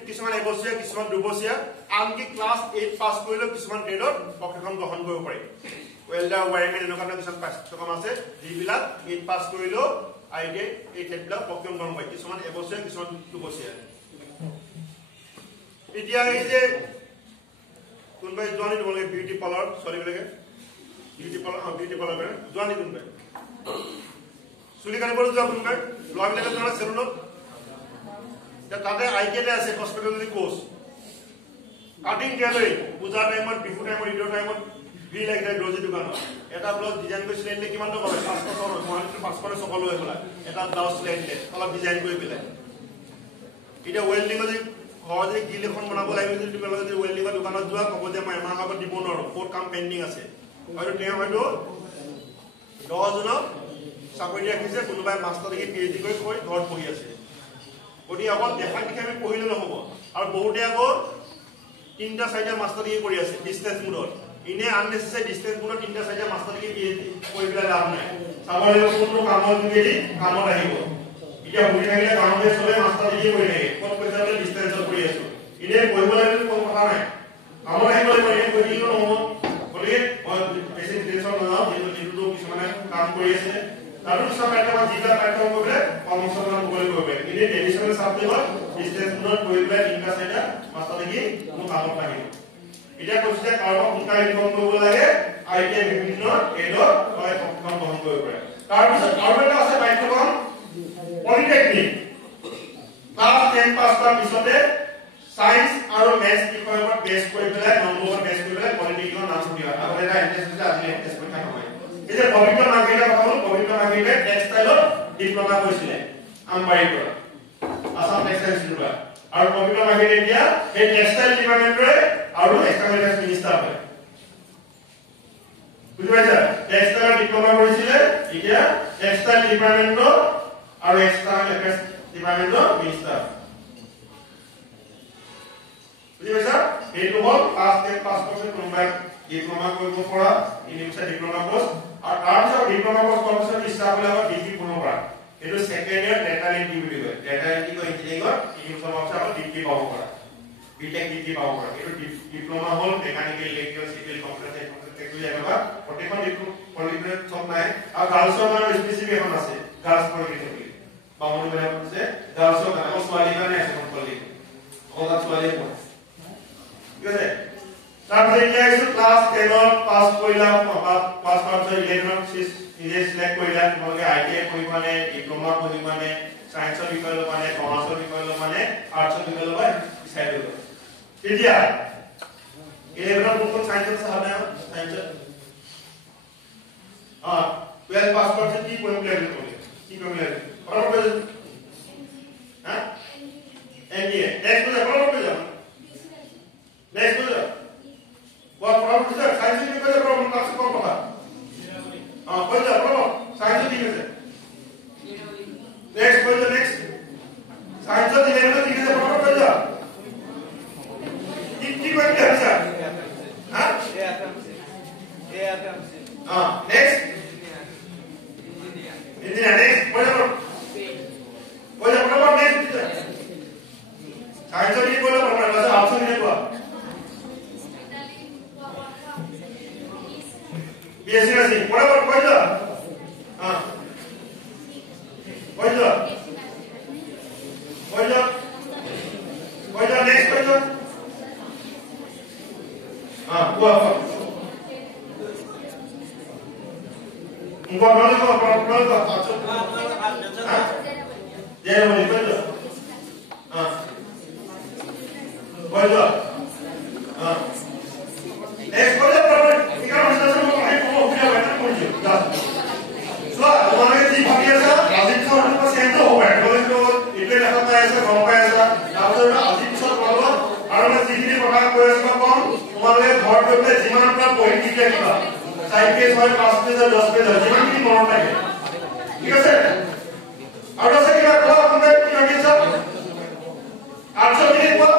কিছুমান এবছৰীয়া কিছুমান দুবছৰীয়া আনকি ক্লাছ 8 পাছ কৰিলেও কিছুমান ট্ৰেডত প্ৰশিক্ষণ গ্ৰহণ কৰিব পাৰি ৱেল্ডাৰ ৱায়াৰমেন এনেকুৱা কিছুমান পাঠ্যক্ৰম আছে যিবিলাক 8 পাছ কৰিলেও ITI এই ট্ৰেডবিলাক প্ৰশিক্ষণ গ্ৰহণ কৰে কিছুমান এবছৰীয়া কিছুমান দুবছৰীয়া এতিয়া এই যে কোনোবাই জোৱানি দিব লাগে বিউটি পাৰ্লাৰ ছোৱালীবিলাকে বিউটি পাৰ্লাৰ কৰে জোৱানি কোনোবাই চুলি কাটিবলৈ যোৱা কোনোবাই ল'ৰাবিলাকে যোৱা চেলুনত তাতে ITI আছে হস্পিটেলিটি কোৰ্চ কাটিং টেইলাৰিং পূজা টাইমত বিহু টাইমত ঈদৰ টাইমত ভিৰ লাগি যায় দৰ্জি দোকানত এটা ব্লাউজ ডিজাইন কৰি চিলাই দিলে কিমান টকা পায় 500 টকা গুৱাহাটীত 500 টকা লৈ পেলাই এটা ব্লাউজ চিলাই দিলে অলপ ডিজাইন কৰি পেলাই এতিয়া ৱেল্ডিঙত যদি ঘৰ যদি গিল এখন বনাব লাগিব যদি ৱেল্ডিঙৰ দোকানত যোৱা ক'ব যে মই এমাহ আগত দিব নোৱাৰো বহুত কাম পেণ্ডিং আছে হয়তো তেওঁ হয়তো 10 জনক চাকৰি ৰাখিছে কোনোবাই মাষ্টাৰ ডিগ্ৰী PhD কৰি ঘৰত পঢ়ি আছে গতিকে অকল দেখাক দেখি আমি পঢ়িলে নহ'ব আৰু বহুতে আকৌ 3টা 4টা মাষ্টাৰ ডিগ্ৰী কৰি আছে ডিষ্টেন্স মোডত ইনে আননেচেছাৰী ডিষ্টেন্স মোডত 3টা 4টা মাষ্টাৰ ডিগ্ৰী PhD কৰি পেলাই লাভ নাই চাব লাগিব কোনটো কামৰ যোগেদি কামত আহিব এতিয়া বুজি থাকিলে গাঁৱতে চবে মাষ্টাৰ ডিগ্ৰী কৰি থাকে ক'ত পইচা হ'লে ডিষ্টেন্সত কৰি আছো ইনে পঢ়িব লাগিলে কোনো কথা নাই কামত আহিব লাগিব ইনে পঢ়ি থাকিলেও নহ'ব গতিকে বেছি ডিটেইলছত নাযাওঁ যিটো কিছুমানে কাম কৰি আছে তাৰো সব পাঠ্যক্ৰম জিলা পাঠ্যক্ৰম কৰিলে কৰ্মসংস্থাপন কৰিব পাৰে ইনে ট্ৰেডিশনেল সাবজেক্টত ডিষ্টেন্স মোডত কৰি পেলাই 3টা 4টা মাষ্টাৰ ডিগ্ৰী কোনো কামত আহিব এতিয়া কৈছে কাৰোবাক সোনকালে ইনকম কৰিব লাগে ITI বিভিন্ন ট্ৰেডত হয় প্ৰশিক্ষণ গ্ৰহণ কৰিব পাৰে তাৰপিছত আৰু এটা আছে পাঠ্যক্ৰম পলিটেকনিক ক্লাছ 10 পাছ কৰাৰ পিছতে সায়েন্স আৰু মেথছ বিষয়ৰ ওপৰত বেছ কৰি পেলাই নম্বৰ বেছ কৰি পেলাই পলিটেকনিকৰ নাম দিয়া আৰু এটা এন্ট্ৰেন্স আছে আজি এন্ট্ৰেন্স পৰীক্ষা নহয় এই যে পবিত্ৰ মাৰ্কেটৰ কথা হ'ল পবিত্ৰ মাৰ্কেটে টেক্সটাইলত ডিপ্লোমা কৰিছিলে আমবাৰীৰ পৰা আসাম টেক্সটাইল ইনষ্টিটিউট আৰু পবিত্ৰ মাৰ্কেটে এতিয়া এই টেক্সটাইল ডিপাৰ্টমেণ্টৰে আৰু এক্সটাৰ্নেল মিনিষ্টাৰ হয় বুজি পাইছা টেক্সটাইল ডিপ্লোমা কৰিছিলে এতিয়া টেক্সটাইল ডিপাৰ্টমেণ্টৰ আৰু এক্সটাৰ্নেল এফেয়াৰ্স ডিপাৰ্টমেণ্টৰ মিনিষ্টাৰ বুজি পাইছা এইটো হ'ল ক্লাছ 10 পাছ কৰিছে কোনোবাই ডিপ্লোমা কৰিব পৰা ইউনিভাৰ্চিটি ডিপ্লোমা কোৰ্স আৰু তাৰপিছত ডিপ্লোমা কোৰ্স কৰাৰ পিছত ইচ্ছা হ'লে ডিগ্ৰী পঢ়িব পৰা এইটো সেকেন্ড ইয়াৰ ডেটা এন্ট্ৰি বুলি কয় ডেটা এন্ট্ৰি কো ইঞ্জিনিয়াৰিংৰ ডিপ্লোমা আছে আৰু ডিগ্ৰী পাব পৰা বিটেক ডিগ্ৰী পাব পৰা এইটো ডিপ্লোমা হ'ল mechanical electrical civil computer technology এনেকুৱা প্ৰতিখন পলিটেকনিক চব নাই আৰু গাৰ্লছৰ কাৰণে স্পেচিফিক এখন আছে গাৰ্লছ পলিটেকনিক বামুণ মানে আছে গাৰ্লছৰ কাৰণে ছোৱালীৰ কাৰণে আছে এখন পলিটেকনিক অকল ছোৱালীয়ে পঢ়ে ঠিক আছে তাৰপিছত এতিয়া আহিছো ক্লাছ 10 পাছ কৰিলা পাছ কৰাৰ পিছত 11 নিজে সিলেক্ট কৰিলা তোমালোকে ITI পঢ়িব মানে ডিপ্লোমা পঢ়িব মানে সায়েন্সৰ বিষয় ল'ব মানে কমাৰ্চৰ বিষয় ল'ব মানে আৰ্টছৰ বিষয় ল'ব ডিসাইড কৰিব এতিয়া 11 কোন সায়েন্সৰ সামনে সায়েন্সৰ 12 পাছ কৰাৰ পিছত কি পঢ়িম বুলি ভাবিলে কি কৰিম বুলি ভাবিলে হা MBA নেক্সট বছৰ পঢ়িব যাম নেক্সট বছৰ What problem is that? Science is because of problem. Class कौन पढ़ा? कोई जा problem. Science ठीक है. Next कोई जा next. Science तो लेवल ठीक है problem कोई जा. ठीक बात क्या है? हाँ? Next. Engineer next. कोई जा problem next. Science तो ठीक कोई जा problem. वैसे option नहीं हुआ. BSc nursing whatever कोई जा हाँ कोई जा কোৱা ইম্পৰ্টেণ্ট যে মই কৈ দিওঁ কৈ দিওঁ next কৈ দিওঁ ইকাৰ বিশেষণ মই সুবিধা হয় না কৈ দিওঁ চোৱা তোমালোকে যি ভাবি আছা আজি পিছত চেঞ্জ হ'ব পাৰে তোমালোকে এইটোৱে দেখা পাই আছা গম পাই আছা তাৰপিছত আজি পিছত পাব আৰু মই যিখিনি কথা কৈ আছো কম তোমালোকে ঘৰত গৈ পেলাই যিমান পৰা পঢ়ি লিখি ৰাখিবা 4 পেজ হয় 5 পেজ হয় 10 পেজ হয় যিমানখিনি মনত থাকে ঠিক আছে আৰু আছে কিবা কোৱা কোনোবাই কি ভাবি আছা 800 মিনিট কোৱা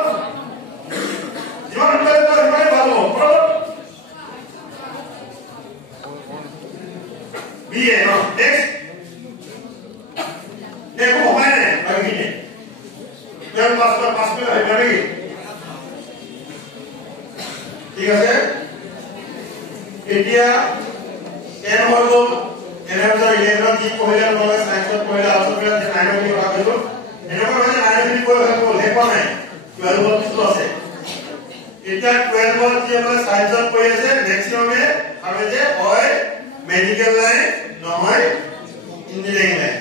যিমান সোনকালে কোৱা সিমানে ভাল হ'ব বিয়ে ন নেক্সট দেখো হয় না বাকিনে ইয়াৰ পাঁচ পেজ হয় নেকি ঠিক আছে এতিয়া এন হৈ গ'ল এনাৰ 11 কি পঢ়িলে মানে সায়েন্সত পঢ়িলে আলজব্ৰা 9 বুলি কথা কৈছো এনেকুৱা মানে 9 বুলি কৈ হৈ গ'ল হেপা নাই 12 কিছু আছে এতিয়া 12 কি মানে সায়েন্সত পঢ়ি আছে ম্যাক্সিমামে ভাবে যে হয় মেডিকেল লাইন নহয় ইঞ্জিনিয়াৰিং লাইন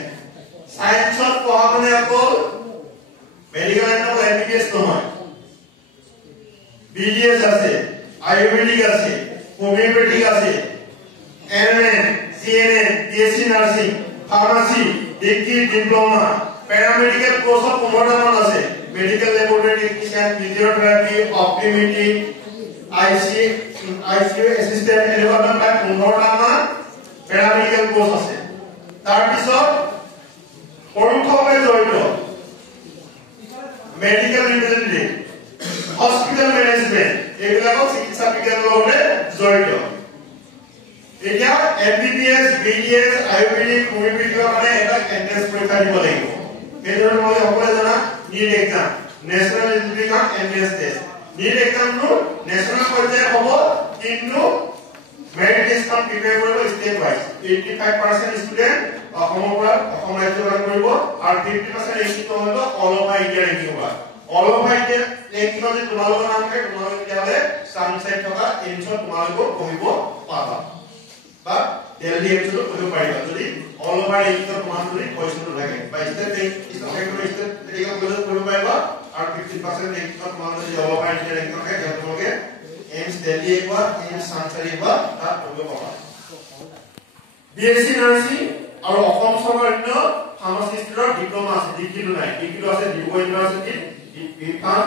সায়েন্সত পঢ়া মানে অকল মেডিকেল লাইন অকল এমবিবিএস নহয় বিডিএস আছে আয়ুর্বেদিক আছে হোমিওপ্যাথিক আছে ANM CNM BSc nursing pharmacy degree diploma paramedical course of 15টা মান আছে medical laboratory technician physiotherapy optometry ICU assistant এনেকুৱা প্ৰায় 15টা মান প্যাৰামেডিক্যাল কোৰ্স আছে তাৰ পিছত পৰোক্ষভাৱে জড়িত মেডিকেল ৰিপ্ৰেজেন্টেটিভ হস্পিটাল ম্যানেজমেন্ট এগুলাও চিকিৎসা বিজ্ঞানৰ লগত জড়িত এতিয়া এমবিবিএস বিডিএস আয়ুৰ্বেদিক হোমিওপ্যাথিক মানে এটা এন্ট্ৰেন্স পৰীক্ষা দিব লাগিব এজনৰ মই সকলো জানা NEET exam national education entrance test NEET এক্সামটো নেশনাল পৰ্যায়ত হ'ব কিন্তু মেৰিট লিষ্টখন প্ৰিপেয়াৰ কৰিব ষ্টেপ ওয়াইজ 85% ষ্টুডেন্ট অসমৰ পৰা অসম ৰাজ্যৰ কৰিব আৰু 50% এইটো হ'ব অল অভাৰ ইণ্ডিয়া ৰেংকিং হ'ব অল অভাৰ ইণ্ডিয়া ৰেংকিং যদি তোমালোকৰ নাম থাকে তোমালোকে তেতিয়াহ'লে সামসাইড থকা এনছত তোমালোকক পঢ়িব পাবা বা দিল্লী এনছত পঢ়িব পাৰিবা যদি অল অভাৰ ৰেংকিং তোমাৰ যদি পইচাটো লাগে বা ষ্টেট ৰেংকিং পঢ়িব পাৰিবা আৰু 50% ৰেংকিং তোমালোকে যদি অল অভাৰ ইণ্ডিয়া ৰেংকিং থাকে তেতিয়া তোমালোকে एम्स दिल्ली एक बार एम्स सांसारी एक बार তাত পঢ়িব পাবা বিএসসি নাৰ্ছিং আৰু অসম চৰকাৰৰ ফাৰ্মাচিষ্টৰ ডিপ্লোমা আছে ডিগ্ৰীটো নাই ডিগ্ৰীটো আছে ডিব্ৰুগড় ইউনিভাৰ্চিটি বিফাৰ্ম